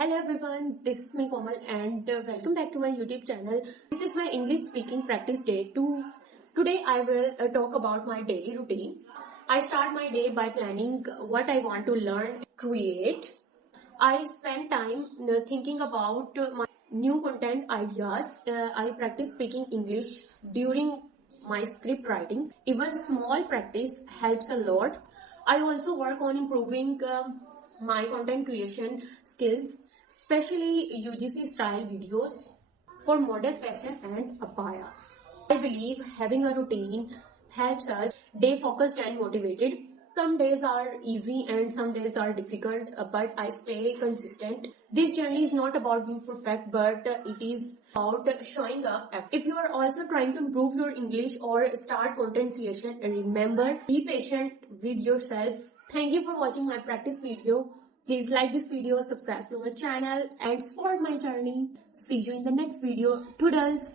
Hello everyone, this is my Komal and welcome back to my YouTube channel. This is my English speaking practice day 2. Today I will talk about my daily routine. I start my day by planning what I want to learn, create. I spend time thinking about my new content ideas. I practice speaking English during my script writing. Even small practice helps a lot. I also work on improving my content creation skills, especially UGC style videos for modest fashion and abhayas. I believe having a routine helps us stay focused and motivated. Some days are easy and some days are difficult, but I stay consistent. This journey is not about being perfect, but it is about showing up. If you are also trying to improve your English or start content creation, remember, be patient with yourself. Thank you for watching my practice video. Please like this video, subscribe to my channel and support my journey. See you in the next video. Toodles!